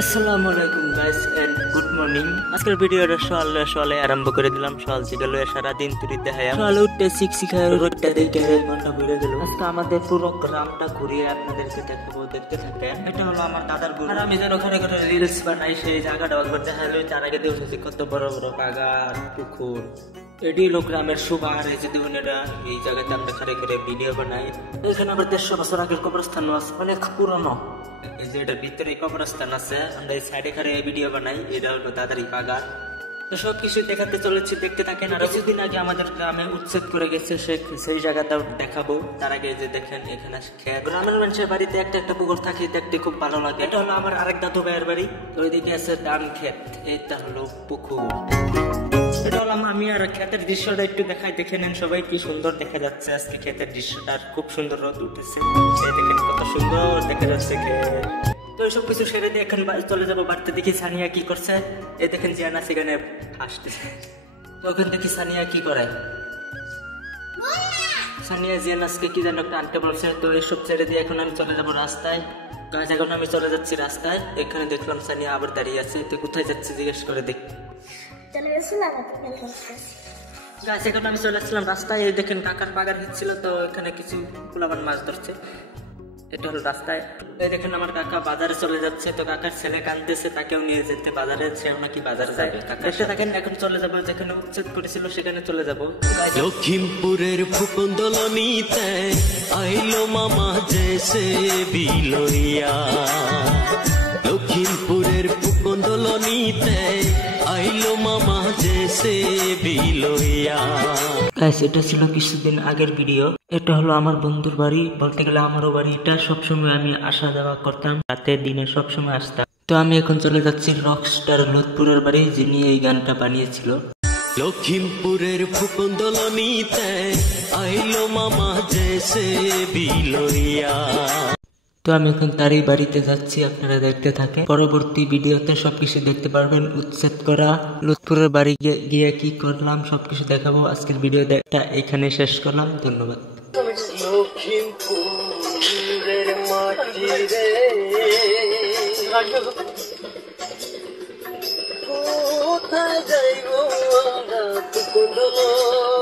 আসসালামু আলাইকুম guys and good morning. আজকের ভিডিওটা সকালে আরম্ভ করে দিলাম। সকাল থেকে লয়ে সারা দিন তুরিতে হায়া সকালে উঠতে শিখায় রোদটা দেখে মনটা ভরে গেল। আজকে আমাদের পুরো গ্রামটা ঘুরিয়ে আপনাদেরকে দেখাবো, দেখতে থাকেন। এটা হলো আমার দাদার গরু। আর আমি যেন ওখানে রিলস বানাই সেই জায়গাটা একবার দেখালো। তার আগে দেখেছি কত বড় বড় বাগান, পুকুর। এটি হলো গ্রামের শোভা। আর এই যে দেখুন এটা এই জায়গাতে আমরা খারে করে ভিডিও বানাই। এখানে আবার 150 বছর আগের কবরস্থান আছে, অনেক পুরনো। এই যে এটার ভিতরে কবরস্থান আছে, আমরা এই সাইডে খারে ভিডিও বানাই। এটা হলো দাদারি বাগান। তো সবকিছু দেখাতে চলেছি, দেখতে থাকেন। আর কিছুদিন আগে আমাদের গ্রামে উচ্ছেদ করে গেছে, সেই জায়গাটাও দেখাবো। তার আগে যে দেখেন এখানে খেত। গ্রামের মানুষের বাড়িতে একটা পুকুর থাকে, দেখতে খুব ভালো লাগে। এটা হলো আমার আরেক দাদু ভাইয়ের বাড়ি। ওইদিকে আছে ধান ক্ষেত, এটা হলো পুকুর। এটা হলাম আমি। আর ক্ষেতের দৃশ্যটা একটু দেখাই, দেখে নেন সবাই কি সুন্দর দেখা যাচ্ছে। আজকে ক্ষেতের দৃশ্যটা খুব সুন্দর, রোদ উঠেছে, দেখেন কত সুন্দর দেখা যাচ্ছে ক্ষেত। তো এইসব কিছু সেরে দিয়ে এখন চলে যাবো বাড়িতে। দেখি সানিয়া কি করছে। এই দেখেন জিয়ানা সেখানে হাসতেছে। তো ওখান থেকে সানিয়া কি করে, সানিয়া জিয়ানাসকে কি যেন একটা আনতে বলছে। তো এইসব ছেড়ে দিয়ে এখন আমি চলে যাবো রাস্তায়। গাছ এখন আমি চলে যাচ্ছি রাস্তায়। এখানে দেখলাম সানিয়া আবার দাঁড়িয়ে আছে। তো কোথায় যাচ্ছে জিজ্ঞেস করে দেখ। গাছ এখন আমি চলে আসলাম রাস্তায়। এই দেখেন কাকার বাগান হচ্ছিল, তো এখানে কিছু পোলাপান মাছ ধরছে। এটা হলো রাস্তায়। এই দেখেন আমার কাকা বাজারে চলে যাচ্ছে। তো কাকার ছেলে কাঁদতেছে, তাকেও নিয়ে যেতে বাজারে। সেও নাকি বাজারে যাবে। কাকা থাকেন, এখন চলে যাবো যেখানে উচ্ছেদ করেছিল সেখানে চলে যাবো। লখিমপুরের ফুকন্দলনিতে আইলো মামা জেসে বিলইয়া। লখিমপুরের ফুকন্দলনিতে আইলো মামা জেসে বিলইয়া। গাইস এটা ছিল কিছুদিন আগের ভিডিও। এটা হলো আমার বন্ধুর বাড়ি, বলতে গেলে আমারও বাড়ি। এটা সবসময় আমি আসা যাওয়া করতাম, রাতে দিনে সবসময় আসতাম। তো আমি এখন চলে যাচ্ছি রকস্টার লুৎপুরের বাড়ি, যিনি এই গানটা বানিয়েছিল। লখিমপুরের ফুকন্দলনিতে আইলো মামা জেসে বিলইয়া। তো আমি এখন তারই বাড়িতে যাচ্ছি, আপনারা দেখতে থাকেন। পরবর্তী ভিডিওতে সবকিছু দেখতে পারবেন। উচ্ছেদ করা লুৎপুরের বাড়ি গিয়ে কি করলাম সবকিছু দেখাবো। আজকের ভিডিওটা এখানে শেষ করলাম, ধন্যবাদ। লখিমপুরের মাটি রে কোথায় যাইব আমরা ফুকন্দলনি।